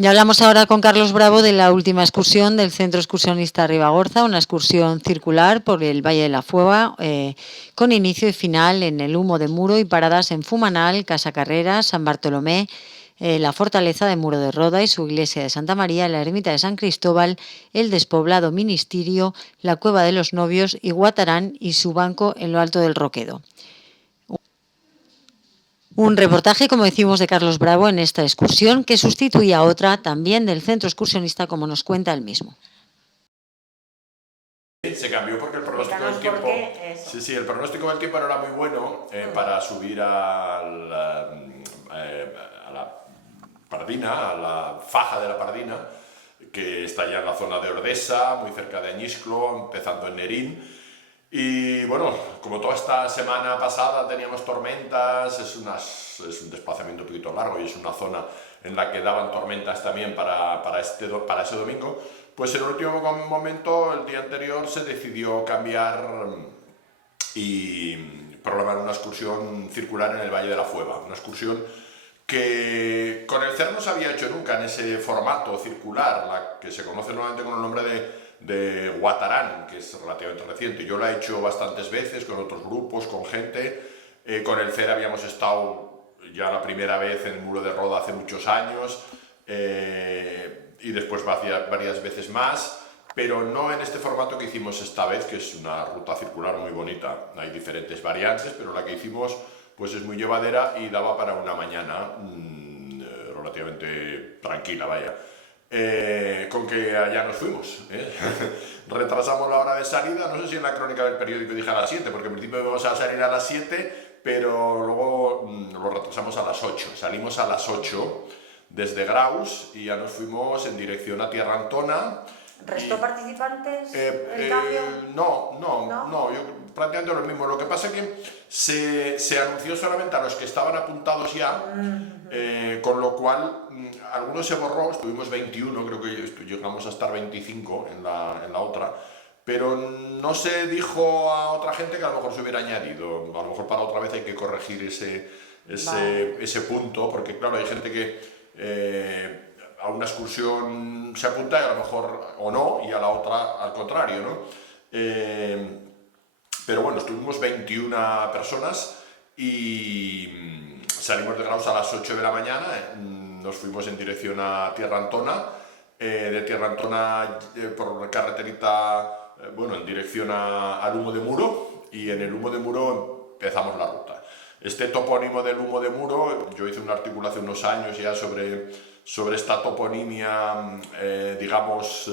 Ya hablamos ahora con Carlos Bravo de la última excursión del Centro Excursionista Ribagorza, una excursión circular por el Valle de la Fueva, con inicio y final en el Humo de Muro y paradas en Fumanal, Casa Carrera, San Bartolomé, la Fortaleza de Muro de Roda y su iglesia de Santa María, la Ermita de San Cristóbal, el despoblado Ministerio, la Cueva de los Novios y Guatarán y su banco en lo alto del Roquedo. Un reportaje, como decimos, de Carlos Bravo en esta excursión que sustituía a otra también del centro excursionista, como nos cuenta él mismo. Se cambió porque el pronóstico del tiempo... Sí, el pronóstico del tiempo no era muy bueno para subir a la Pardina, a la faja de la Pardina, que está ya en la zona de Ordesa, muy cerca de Añisclo, empezando en Nerín. Y bueno, como toda esta semana pasada teníamos tormentas, es un desplazamiento un poquito largo y es una zona en la que daban tormentas también para ese domingo, pues en el último momento, el día anterior, se decidió cambiar y programar una excursión circular en el Valle de la Fueva, una excursión que con el CERN no se había hecho nunca en ese formato circular, la que se conoce normalmente con el nombre de Guatarán, que es relativamente reciente. Yo la he hecho bastantes veces con otros grupos, con gente. Con el CER habíamos estado ya la primera vez en el Muro de Roda hace muchos años y después varias veces más, pero no en este formato que hicimos esta vez, que es una ruta circular muy bonita. Hay diferentes variantes, pero la que hicimos pues es muy llevadera y daba para una mañana relativamente tranquila, vaya. Con que allá nos fuimos. Retrasamos la hora de salida, no sé si en la crónica del periódico dije a las 7, porque en principio íbamos a salir a las 7, pero luego lo retrasamos a las 8. Salimos a las 8 desde Graus y ya nos fuimos en dirección a Tierra Antona. ¿Restó participantes en cambio? No, yo prácticamente lo mismo. Lo que pasa es que se anunció solamente a los que estaban apuntados ya, con lo cual algunos se borró, estuvimos 21, creo que llegamos a estar 25 en la otra, pero no se dijo a otra gente que a lo mejor se hubiera añadido. A lo mejor para otra vez hay que corregir ese punto, porque claro, hay gente que a una excursión se apunta y a lo mejor o no, y a la otra al contrario, ¿no? Pero bueno, estuvimos 21 personas y salimos de Graus a las 8 de la mañana, nos fuimos en dirección a Tierra Antona, de Tierra Antona por carreterita, en dirección al Humo de Muro, y en el Humo de Muro empezamos la ruta. Este topónimo del Humo de Muro, yo hice un artículo hace unos años ya sobre esta toponimia, digamos,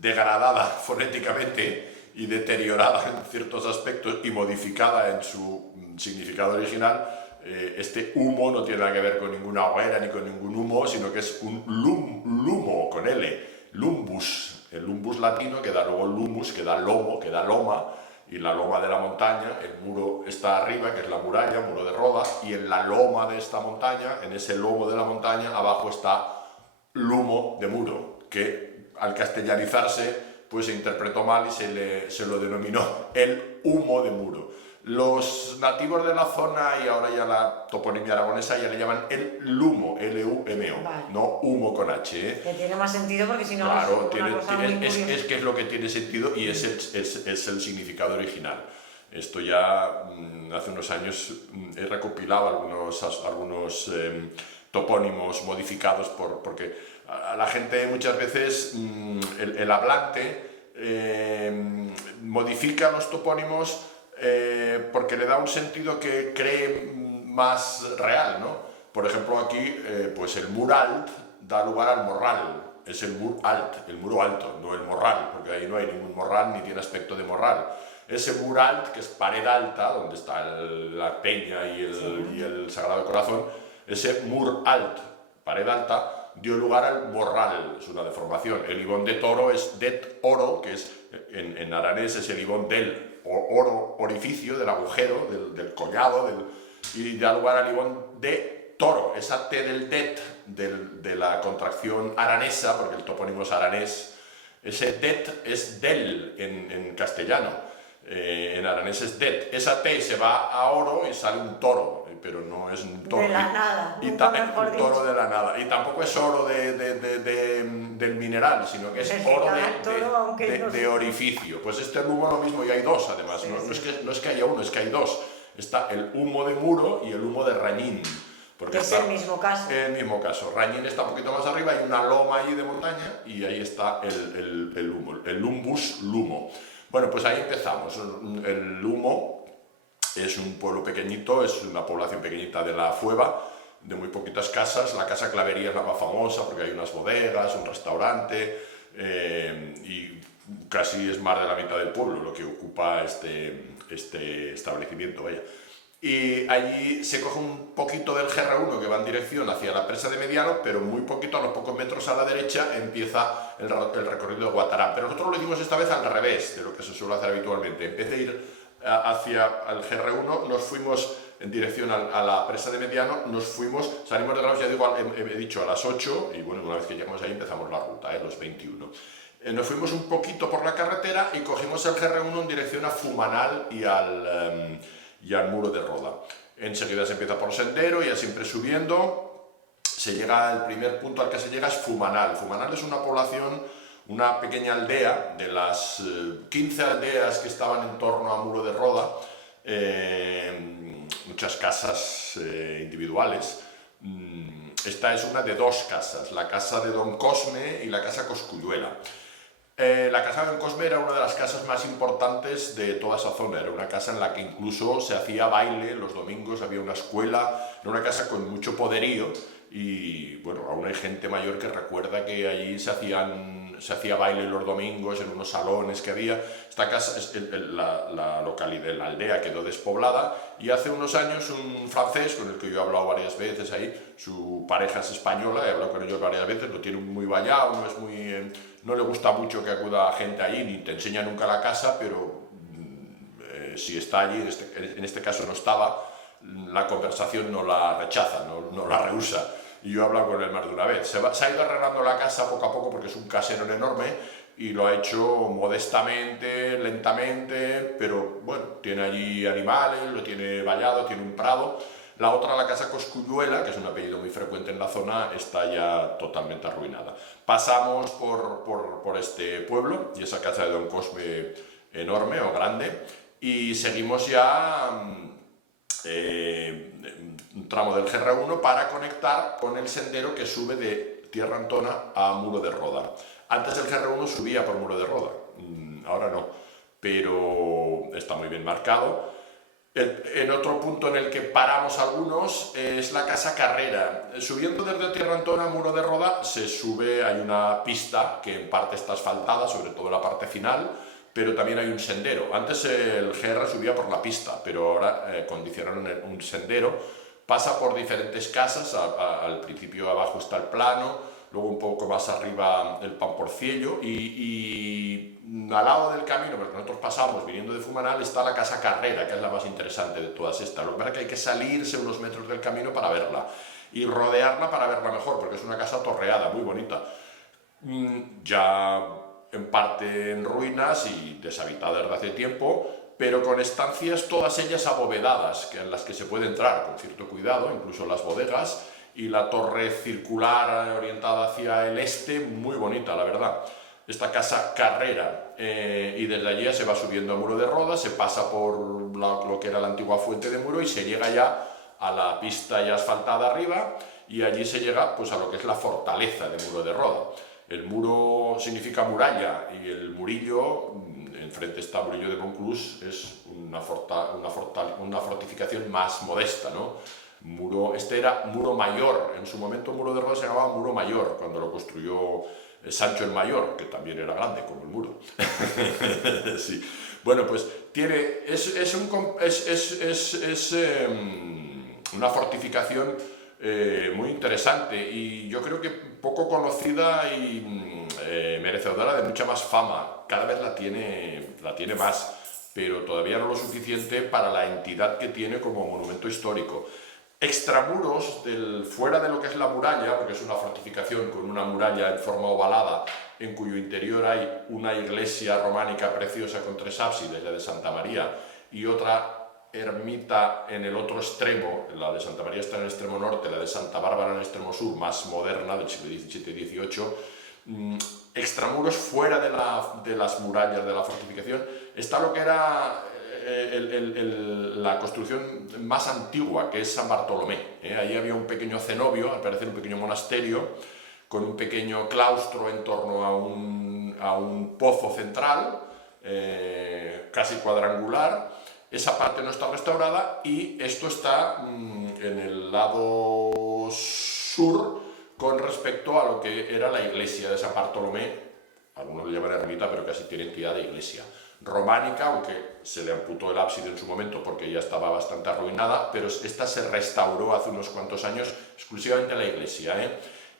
degradada fonéticamente y deteriorada en ciertos aspectos y modificada en su significado original. Este humo no tiene nada que ver con ninguna hoguera ni con ningún humo, sino que es un lumo con L, lumbus, el lumbus latino que da luego lumus, que da lomo, que da loma, y la loma de la montaña, el muro está arriba, que es la muralla, muro de Roda, y en la loma de esta montaña, en ese lomo de la montaña, abajo está lumo de muro, que al castellanizarse pues se interpretó mal y se lo denominó el humo de muro. Los nativos de la zona y ahora ya la toponimia aragonesa ya le llaman el lumo, L-U-M-O, vale. No humo con H. Que tiene más sentido porque si no... Claro, es que es lo que tiene sentido y es el significado original. Esto ya hace unos años he recopilado algunos topónimos modificados porque a la gente muchas veces el hablante modifica los topónimos porque le da un sentido que cree más real, ¿no? Por ejemplo, aquí pues el Muralt da lugar al Morral, es el Muralt, el muro alto, no el Morral, porque ahí no hay ningún morral ni tiene aspecto de morral. Ese Muralt, que es pared alta, donde está la peña y el Sagrado Corazón, ese Muralt, pared alta, dio lugar al Morral, es una deformación. El ibón de toro es det oro, que es en aranés es el ibón del oro, orificio, del agujero, del collado, y da lugar al ibón de toro, esa T del det, de la contracción aranesa, porque el topónimo es aranés. Ese det es del en castellano, en aranés es det. Esa T se va a oro y sale un toro, pero no es un toro. De la nada, nunca mejor un toro de la nada. Y tampoco es oro del mineral, sino que es oro de orificio. Pues este humo lo mismo, y hay dos además, sí, no es que haya uno, es que hay dos. Está el humo de Muro y el humo de Rañín. Porque es el mismo caso. El mismo caso. Rañín está un poquito más arriba, hay una loma allí de montaña y ahí está el humo, el Umbus Lumo. Bueno, pues ahí empezamos. El Lumo es un pueblo pequeñito, es una población pequeñita de la Fueva, de muy poquitas casas. La Casa Clavería es la más famosa porque hay unas bodegas, un restaurante y casi es más de la mitad del pueblo lo que ocupa este establecimiento, vaya. Y allí se coge un poquito del GR1 que va en dirección hacia la presa de Mediano, pero muy poquito, a los pocos metros a la derecha, empieza el recorrido de Guatará. Pero nosotros lo hicimos esta vez al revés de lo que se suele hacer habitualmente. En vez de ir hacia el GR1, nos fuimos en dirección a la presa de Mediano, salimos de Graus, ya digo, he dicho a las 8, y bueno, una vez que llegamos ahí empezamos la ruta, los 21. Nos fuimos un poquito por la carretera y cogimos el GR1 en dirección a Fumanal y al Muro de Roda. Enseguida se empieza por sendero, ya siempre subiendo, se llega, el primer punto al que se llega es Fumanal. Fumanal es una población, una pequeña aldea, de las 15 aldeas que estaban en torno a Muro de Roda, muchas casas individuales. Esta es una de dos casas, la casa de Don Cosme y la casa Cosculluela. La casa de Don Cosme era una de las casas más importantes de toda esa zona, era una casa en la que incluso se hacía baile los domingos, había una escuela, era una casa con mucho poderío y bueno, aún hay gente mayor que recuerda que allí se hacía baile los domingos en unos salones que había. Esta casa, la localidad, la aldea quedó despoblada y hace unos años un francés con el que yo he hablado varias veces ahí, su pareja es española, he hablado con ellos varias veces, lo tiene muy vallado, no le gusta mucho que acuda gente allí, ni te enseña nunca la casa, pero si está allí, en este caso no estaba, la conversación no la rechaza, no la rehúsa. Y yo he hablado con él más de una vez. Se ha ido arreglando la casa poco a poco porque es un casero enorme y lo ha hecho modestamente, lentamente, pero bueno, tiene allí animales, lo tiene vallado, tiene un prado. La otra, la casa Cosculluela, que es un apellido muy frecuente en la zona, está ya totalmente arruinada. Pasamos por este pueblo y esa casa de Don Cosme enorme o grande y seguimos ya un tramo del GR1 para conectar con el sendero que sube de Tierra Antona a Muro de Roda. Antes el GR1 subía por Muro de Roda, ahora no, pero está muy bien marcado. En otro punto en el que paramos algunos es la Casa Carrera. Subiendo desde Tierra Antona a Muro de Roda se sube, hay una pista que en parte está asfaltada, sobre todo la parte final, pero también hay un sendero. Antes el GR subía por la pista, pero ahora condicionaron un sendero. Pasa por diferentes casas, al principio abajo está el plano, luego un poco más arriba el Pamporciello y al lado del camino, porque nosotros pasamos viniendo de Fumanal, está la Casa Carrera, que es la más interesante de todas estas. Lo que pasa es que hay que salirse unos metros del camino para verla y rodearla para verla mejor, porque es una casa torreada, muy bonita. Ya en parte en ruinas y deshabitada desde hace tiempo, pero con estancias todas ellas abovedadas, en las que se puede entrar con cierto cuidado, incluso las bodegas, y la torre circular orientada hacia el este, muy bonita, la verdad. Esta Casa Carrera, y desde allí se va subiendo a Muro de Roda, se pasa por lo que era la antigua fuente de Muro y se llega ya a la pista ya asfaltada arriba, y allí se llega pues, a lo que es la fortaleza de Muro de Roda. El muro significa muralla y el murillo, enfrente está Murillo de Monclús, es una fortificación más modesta, ¿no? Este era Muro Mayor, en su momento Muro de Roda se llamaba Muro Mayor, cuando lo construyó Sancho el Mayor, que también era grande como el muro. Sí. Bueno, pues es una fortificación muy interesante y yo creo que poco conocida y merecedora de mucha más fama. Cada vez la tiene más, pero todavía no lo suficiente para la entidad que tiene como monumento histórico. Extramuros, fuera de lo que es la muralla, porque es una fortificación con una muralla en forma ovalada, en cuyo interior hay una iglesia románica preciosa con 3 ábsides, la de Santa María, y otra ermita en el otro extremo, la de Santa María está en el extremo norte, la de Santa Bárbara en el extremo sur, más moderna, del siglo XVII y XVIII, extramuros fuera de las murallas de la fortificación, está lo que era la construcción más antigua, que es San Bartolomé. Ahí había un pequeño cenobio, al parecer un pequeño monasterio, con un pequeño claustro en torno a un pozo central, casi cuadrangular. Esa parte no está restaurada y esto está en el lado sur con respecto a lo que era la iglesia de San Bartolomé. Algunos lo llaman ermita, pero casi tiene entidad de iglesia románica, aunque se le amputó el ábside en su momento porque ya estaba bastante arruinada, pero esta se restauró hace unos cuantos años exclusivamente la iglesia,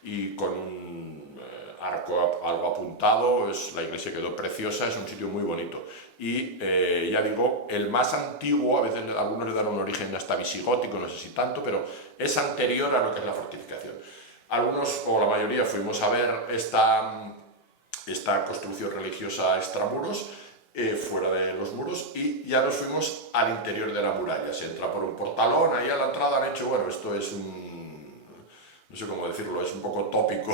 y con un arco algo apuntado. La iglesia quedó preciosa, es un sitio muy bonito. Y ya digo, el más antiguo, a veces algunos le dan un origen hasta visigótico, no sé si tanto, pero es anterior a lo que es la fortificación. Algunos, o la mayoría, fuimos a ver esta construcción religiosa extramuros, fuera de los muros, y ya nos fuimos al interior de la muralla. Se entra por un portalón, ahí a la entrada han hecho, bueno, esto es no sé cómo decirlo, es un poco tópico,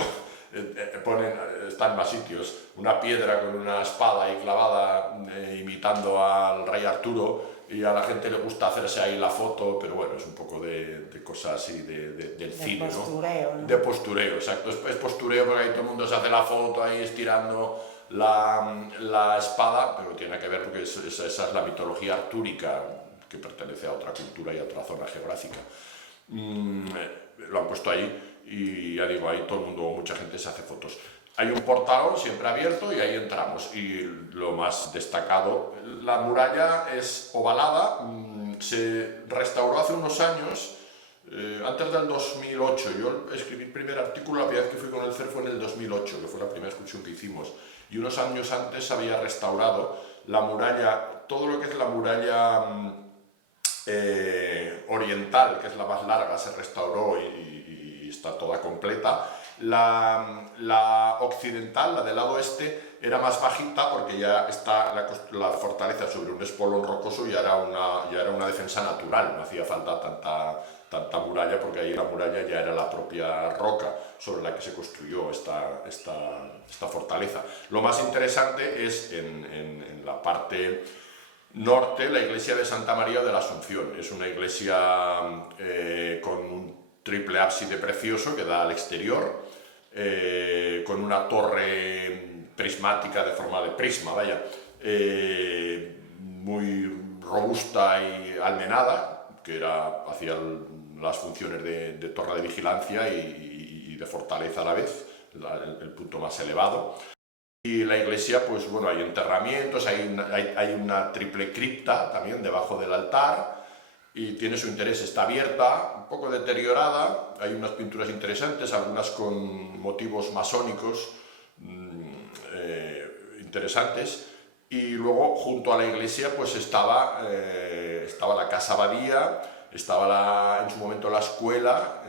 está en más sitios, una piedra con una espada ahí clavada, imitando al rey Arturo, y a la gente le gusta hacerse ahí la foto, pero bueno, es un poco de cosas así del cine, postureo, ¿no? De postureo, exacto, es postureo porque ahí todo el mundo se hace la foto ahí estirando la espada, pero tiene que ver porque esa es la mitología artúrica, que pertenece a otra cultura y a otra zona geográfica. Lo han puesto ahí y ya digo, ahí todo el mundo, mucha gente se hace fotos. Hay un portalón siempre abierto y ahí entramos, y lo más destacado, la muralla es ovalada, se restauró hace unos años, antes del 2008. Yo escribí el primer artículo, la primera vez que fui con el CER fue en el 2008, que fue la primera excursión que hicimos, y unos años antes se había restaurado la muralla, todo lo que es la muralla oriental, que es la más larga, se restauró y está toda completa. La occidental, la del lado este, era más bajita porque ya está la fortaleza sobre un espolón rocoso y ya era una defensa natural, no hacía falta tanta muralla, porque ahí la muralla ya era la propia roca sobre la que se construyó esta fortaleza. Lo más interesante es en la parte norte, la iglesia de Santa María de la Asunción. Es una iglesia con un triple ábside precioso que da al exterior, con una torre prismática de forma de prisma, vaya, muy robusta y almenada, que hacía las funciones de torre de vigilancia y de fortaleza a la vez, el punto más elevado. Y la iglesia, pues bueno, hay enterramientos, hay una triple cripta también debajo del altar, y tiene su interés, está abierta, un poco deteriorada, hay unas pinturas interesantes, algunas con motivos masónicos interesantes, y luego junto a la iglesia pues estaba la casa abadía, estaba en su momento la escuela,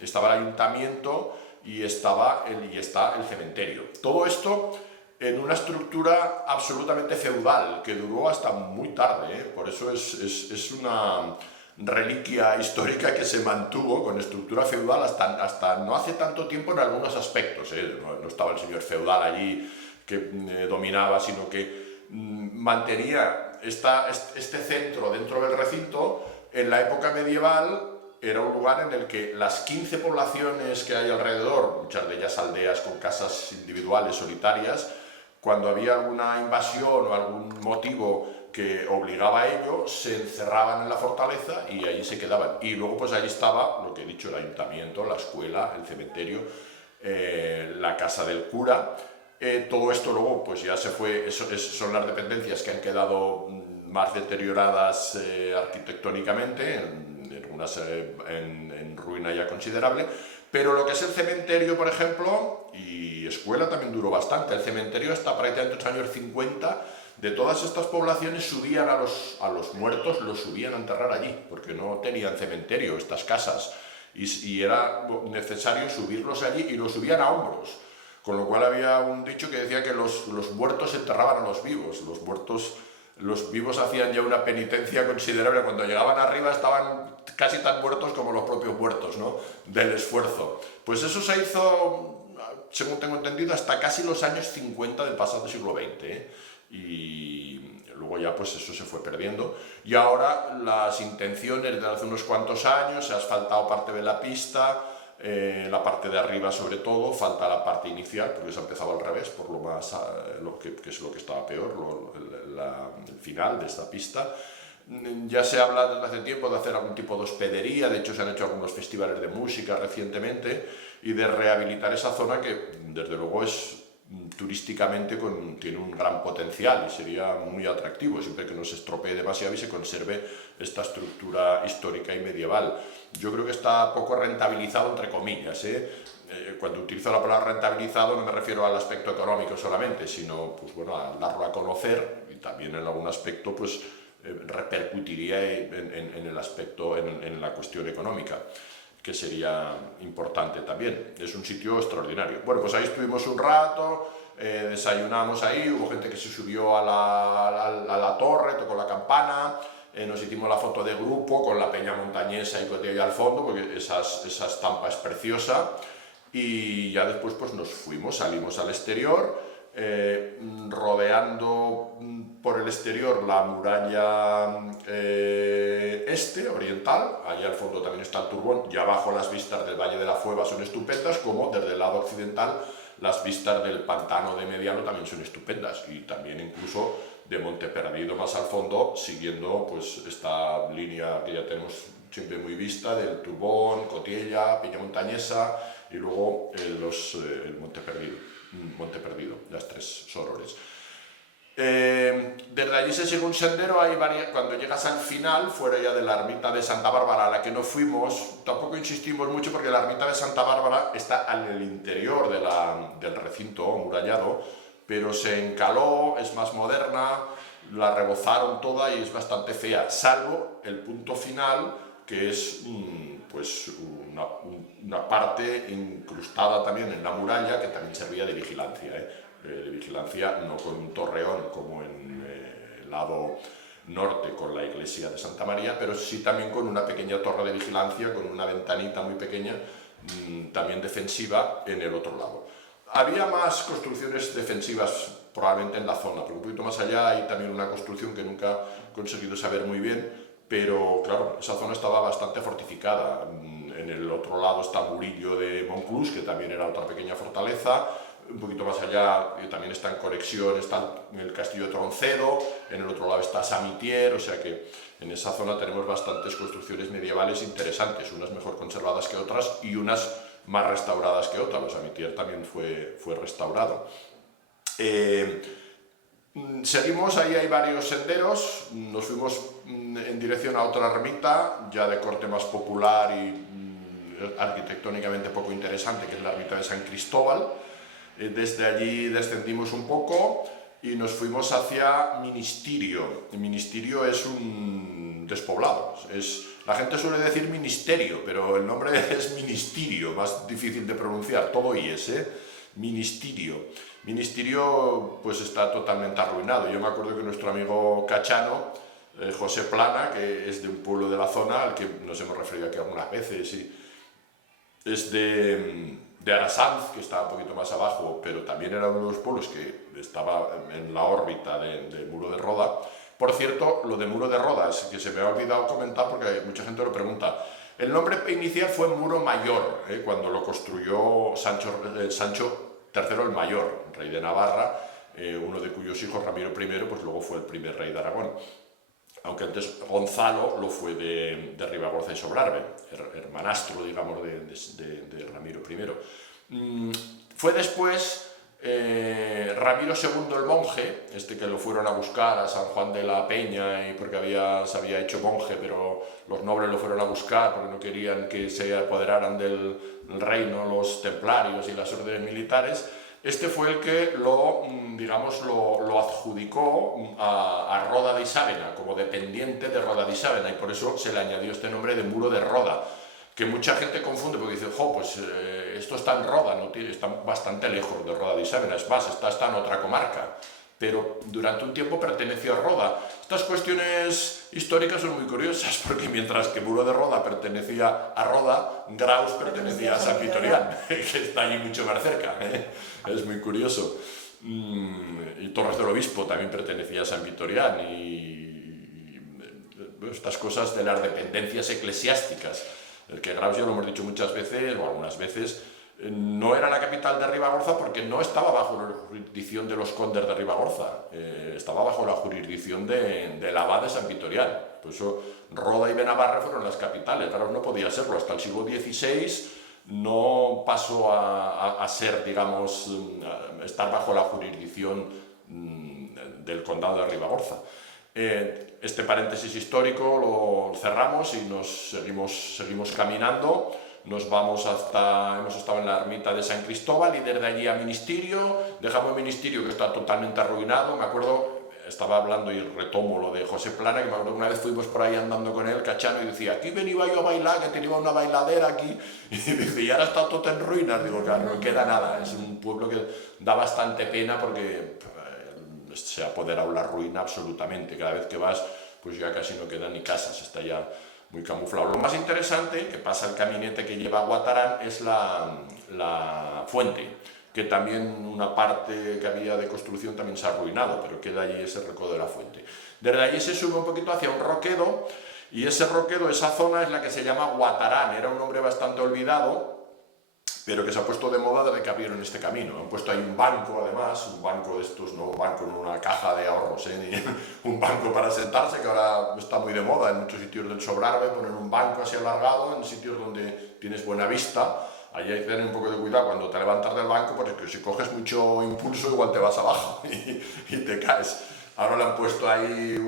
estaba el ayuntamiento y está el cementerio. Todo esto en una estructura absolutamente feudal, que duró hasta muy tarde, por eso es una reliquia histórica que se mantuvo con estructura feudal hasta no hace tanto tiempo en algunos aspectos. No estaba el señor feudal allí que dominaba, sino que mantenía este centro dentro del recinto. En la época medieval era un lugar en el que las 15 poblaciones que hay alrededor, muchas de ellas aldeas con casas individuales solitarias, cuando había alguna invasión o algún motivo que obligaba a ello, se encerraban en la fortaleza y allí se quedaban. Y luego pues allí estaba, lo que he dicho, el ayuntamiento, la escuela, el cementerio, la casa del cura. Todo esto luego pues ya se fue, son las dependencias que han quedado más deterioradas arquitectónicamente, algunas en ruina ya considerable, pero lo que es el cementerio, por ejemplo, y escuela también duró bastante. El cementerio hasta prácticamente los años 50, de todas estas poblaciones subían a los muertos, los subían a enterrar allí, porque no tenían cementerio estas casas, y era necesario subirlos allí, y los subían a hombros, con lo cual había un dicho que decía que los muertos enterraban a los vivos, los muertos los vivos hacían ya una penitencia considerable. Cuando llegaban arriba estaban casi tan muertos como los propios muertos, ¿no?, del esfuerzo. Pues eso se hizo, según tengo entendido, hasta casi los años 50 del pasado siglo XX, ¿eh? Y luego ya pues eso se fue perdiendo. Y ahora las intenciones de hace unos cuantos años, se ha asfaltado parte de la pista, la parte de arriba sobre todo, falta la parte inicial, porque se ha empezado al revés, por lo más, que es lo que estaba peor, el final de esta pista. Ya se habla desde hace tiempo de hacer algún tipo de hospedería, de hecho se han hecho algunos festivales de música recientemente, y de rehabilitar esa zona que desde luego es turísticamente tiene un gran potencial y sería muy atractivo, siempre que no se estropee demasiado y se conserve esta estructura histórica y medieval. Yo creo que está poco rentabilizado, entre comillas, ¿eh? Cuando utilizo la palabra rentabilizado no me refiero al aspecto económico solamente, sino pues, bueno, a darlo a conocer, y también en algún aspecto pues, repercutiría en el aspecto, en la cuestión económica, que sería importante también. Es un sitio extraordinario. Bueno, pues ahí estuvimos un rato, desayunamos ahí, hubo gente que se subió a la torre, tocó la campana, nos hicimos la foto de grupo con la peña montañesa y Cotilla al fondo, porque esa estampa es preciosa, y ya después pues nos fuimos, salimos al exterior, rodeando por el exterior la muralla oriental, allá al fondo también está el Turbón, y abajo las vistas del Valle de la Fueva son estupendas, como desde el lado occidental las vistas del pantano de Mediano también son estupendas, y también incluso de Monte Perdido más al fondo, siguiendo pues esta línea que ya tenemos siempre muy vista del Turbón, Cotilla, Peña Montañesa y luego el Monte Perdido, las tres sorores. Desde allí se sigue un sendero, hay cuando llegas al final, fuera ya de la ermita de Santa Bárbara, a la que no fuimos, tampoco insistimos mucho porque la ermita de Santa Bárbara está en el interior del recinto amurallado, pero se encaló, es más moderna, la rebozaron toda y es bastante fea, salvo el punto final, que es pues una parte incrustada también en la muralla, que también servía de vigilancia, de vigilancia no con un torreón como en el lado norte con la iglesia de Santa María, pero sí también con una pequeña torre de vigilancia, con una ventanita muy pequeña, también defensiva en el otro lado. Había más construcciones defensivas probablemente en la zona, pero un poquito más allá hay también una construcción que nunca he conseguido saber muy bien, pero claro, esa zona estaba bastante fortificada. En el otro lado está Murillo de Monclús, que también era otra pequeña fortaleza. Un poquito más allá también está en conexión, está el castillo de Troncedo, en el otro lado está Samitier, o sea que en esa zona tenemos bastantes construcciones medievales interesantes, unas mejor conservadas que otras y unas más restauradas que otras. Samitier también fue restaurado. Seguimos, ahí hay varios senderos, nos fuimos en dirección a otra ermita, ya de corte más popular y arquitectónicamente poco interesante, que es la ermita de San Cristóbal. Desde allí descendimos un poco y nos fuimos hacia Ministerio. El Ministerio es un despoblado, la gente suele decir ministerio, pero el nombre es Ministerio, más difícil de pronunciar, todo IS, Ministerio. Ministerio pues está totalmente arruinado. Yo me acuerdo que nuestro amigo Cachano, José Plana, que es de un pueblo de la zona, al que nos hemos referido aquí algunas veces, y es de Arasanz, que está un poquito más abajo, pero también era uno de los pueblos que estaba en la órbita del Muro de Roda. Por cierto, lo de Muro de Roda es que se me ha olvidado comentar porque mucha gente lo pregunta. El nombre inicial fue Muro Mayor, cuando lo construyó Sancho III el Mayor, rey de Navarra, uno de cuyos hijos, Ramiro I, pues luego fue el primer rey de Aragón. Aunque antes Gonzalo lo fue de Ribagorza y Sobrarbe, hermanastro, digamos, de Ramiro I. Fue después Ramiro II el monje, que lo fueron a buscar a San Juan de la Peña, y porque se había hecho monje, pero los nobles lo fueron a buscar porque no querían que se apoderaran del reino los templarios y las órdenes militares. Este fue el que lo adjudicó a Roda de Isávena, como dependiente de Roda de Isávena, y por eso se le añadió este nombre de Muro de Roda, que mucha gente confunde porque dice, pues esto está en Roda, ¿no? Está bastante lejos de Roda de Isávena, es más, está en otra comarca. pero durante un tiempo perteneció a Roda. Estas cuestiones históricas son muy curiosas, porque mientras que Muro de Roda pertenecía a Roda, Graus pertenecía a San Vitorián, que está allí mucho más cerca, ¿eh? Es muy curioso. Y Torres del Obispo también pertenecía a San Vitorián, y estas cosas de las dependencias eclesiásticas. El que Graus, ya lo hemos dicho muchas veces, o algunas veces, no era la capital de Ribagorza porque no estaba bajo la jurisdicción de los condes de Ribagorza, estaba bajo la jurisdicción del abad de San Vitorián. Por eso Roda y Benabarre fueron las capitales. Graus no podía serlo. Hasta el siglo XVI no pasó a ser, digamos, estar bajo la jurisdicción del condado de Ribagorza. Este paréntesis histórico lo cerramos y nos seguimos caminando. Nos vamos hemos estado en la ermita de San Cristóbal y desde allí a Ministerio. Dejamos el Ministerio, que está totalmente arruinado. Me acuerdo, estaba hablando y retomo lo de José Plana, que me acuerdo que una vez fuimos por ahí andando con él, Cachano, y decía, aquí venía yo a bailar, que tenía una bailadera aquí, y dice, y ahora está todo en ruinas. Digo, claro, no queda nada. Es un pueblo que da bastante pena porque se ha apoderado la ruina absolutamente. Cada vez que vas, pues ya casi no quedan ni casas, está ya muy camuflado. Lo más interesante, que pasa el caminete que lleva a Guatarán, es la fuente, que también una parte que había de construcción también se ha arruinado, pero queda allí ese recodo de la fuente. Desde allí se sube un poquito hacia un roquedo, y ese roquedo, esa zona es la que se llama Guatarán. Era un nombre bastante olvidado, pero que se ha puesto de moda desde que abrieron este camino. Han puesto ahí un banco, además, un banco de estos, no un banco en una caja de ahorros, un banco para sentarse, que ahora está muy de moda en muchos sitios del Sobrarbe, poner un banco así alargado en sitios donde tienes buena vista. Ahí hay que tener un poco de cuidado cuando te levantas del banco, porque si coges mucho impulso igual te vas abajo y te caes. Ahora le han puesto ahí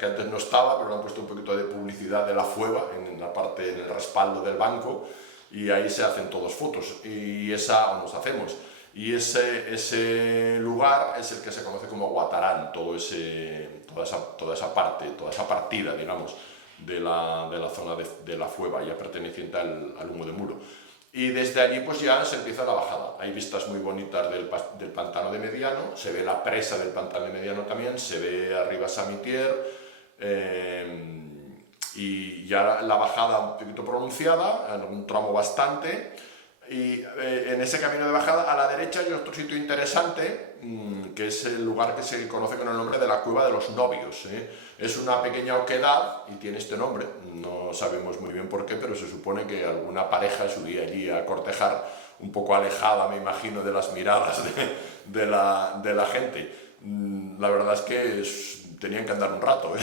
que antes no estaba, pero le han puesto un poquito de publicidad de la fueva en la parte, en el respaldo del banco, y ahí se hacen todos fotos, y nos hacemos. Y ese lugar es el que se conoce como Guatarán, toda esa partida, digamos, de la zona de la Fueva, ya perteneciente al Humo de Muro. Y desde allí pues ya se empieza la bajada. Hay vistas muy bonitas del pantano de Mediano, se ve la presa del pantano de Mediano también, se ve arriba Samitier, y ya la bajada un poquito pronunciada, en un tramo bastante, y en ese camino de bajada a la derecha hay otro sitio interesante, que es el lugar que se conoce con el nombre de la Cueva de los Novios, ¿eh? Es una pequeña oquedad y tiene este nombre, no sabemos muy bien por qué, pero se supone que alguna pareja subía allí a cortejar, un poco alejada, me imagino, de las miradas de la gente. La verdad es que tenían que andar un rato, ¿eh?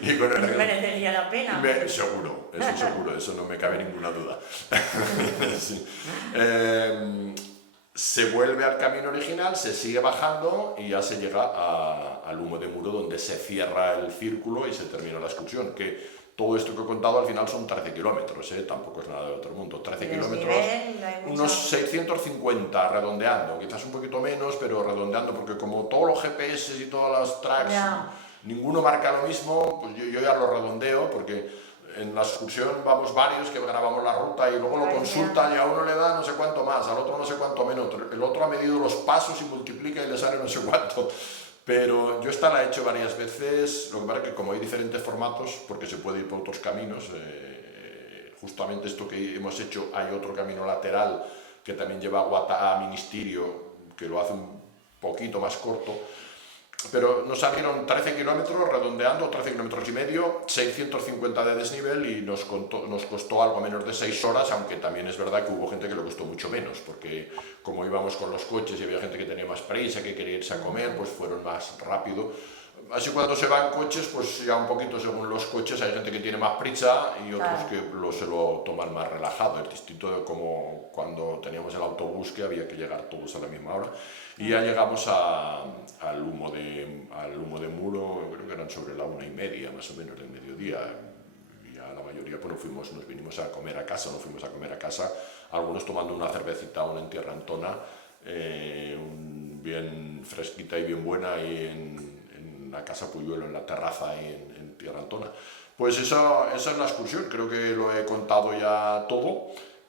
y con el merecería la pena. Seguro, eso no me cabe ninguna duda. Sí. Se vuelve al camino original, se sigue bajando y ya se llega al Humo de Muro, donde se cierra el círculo y se termina la excursión. Que todo esto que he contado al final son 13 kilómetros, ¿eh? Tampoco es nada de otro mundo. 13 kilómetros, unos 650 redondeando, quizás un poquito menos, pero redondeando, porque como todos los GPS y todas las tracks, ninguno marca lo mismo, pues yo ya lo redondeo, porque en la excursión vamos varios que grabamos la ruta y luego lo consultan y a uno le da no sé cuánto más, al otro no sé cuánto menos, el otro ha medido los pasos y multiplica y le sale no sé cuánto. Pero yo esta la he hecho varias veces, lo que pasa es que como hay diferentes formatos, porque se puede ir por otros caminos, justamente esto que hemos hecho, hay otro camino lateral que también lleva a Ministerio, que lo hace un poquito más corto, pero nos salieron 13 kilómetros redondeando, 13 kilómetros y medio, 650 de desnivel, y nos costó algo menos de 6 horas, aunque también es verdad que hubo gente que le costó mucho menos, porque como íbamos con los coches y había gente que tenía más prisa, que quería irse a comer, pues fueron más rápido. Así cuando se van coches, pues ya un poquito según los coches, hay gente que tiene más prisa y otros que se lo toman más relajado. Es distinto de como cuando teníamos el autobús, que había que llegar todos a la misma hora. Y ya llegamos al humo de Muro, creo que eran sobre la 1:30 más o menos del mediodía. Y a la mayoría pues nos vinimos a comer a casa, algunos tomando una cervecita, una entierrantona, bien fresquita y bien buena ahí en la Casa Puyuelo, en la terraza ahí en Tierrantona. Pues esa es la excursión, creo que lo he contado ya todo,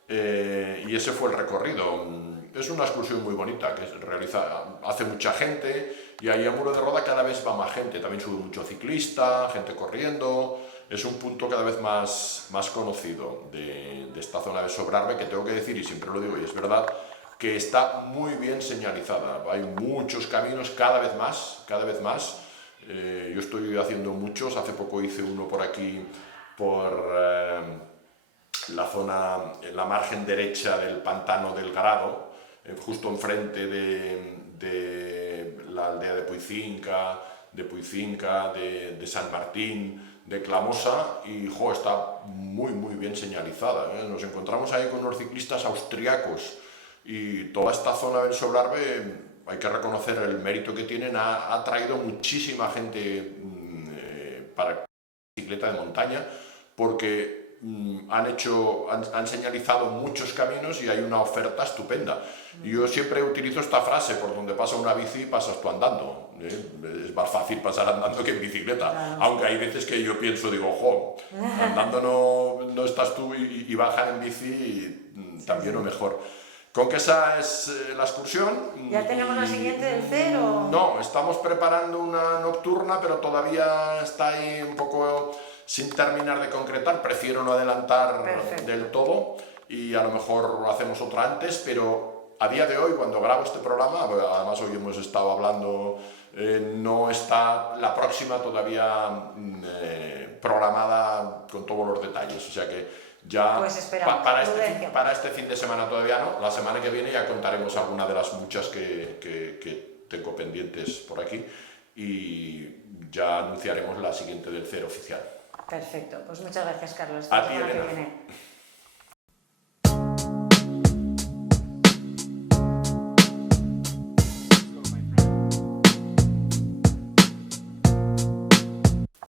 y ese fue el recorrido. es una excursión muy bonita, que hace mucha gente, y ahí a Muro de Roda cada vez va más gente, también sube mucho ciclista, gente corriendo. Es un punto cada vez más conocido de esta zona de Sobrarbe, que tengo que decir, y siempre lo digo, y es verdad, que está muy bien señalizada. Hay muchos caminos, cada vez más. Yo estoy haciendo muchos, hace poco hice uno por aquí, por la zona, en la margen derecha del pantano del Grado, justo enfrente de la aldea de Puicinca, de San Martín, de Clamosa, y está muy bien señalizada. Nos encontramos ahí con unos ciclistas austriacos, y toda esta zona del Sobrarbe, hay que reconocer el mérito que tienen, ha traído muchísima gente para bicicleta de montaña, porque han señalizado muchos caminos y hay una oferta estupenda. Yo siempre utilizo esta frase: por donde pasa una bici pasas tú andando. Es más fácil pasar andando que en bicicleta, claro. Aunque hay veces que yo pienso, digo, andando no estás tú, y bajar en bici también o mejor. Con que esa es la excursión. ¿Ya tenemos la siguiente del Cero? No, estamos preparando una nocturna, pero todavía está ahí un poco sin terminar de concretar. Prefiero no adelantar del todo, y a lo mejor hacemos otra antes, pero a día de hoy, cuando grabo este programa, además hoy hemos estado hablando, no está la próxima todavía programada con todos los detalles, o sea que ya pues para este fin de semana todavía no. La semana que viene ya contaremos alguna de las muchas que tengo pendientes por aquí, y ya anunciaremos la siguiente del Cero oficial. Perfecto, pues muchas gracias, Carlos. A ti, Elena.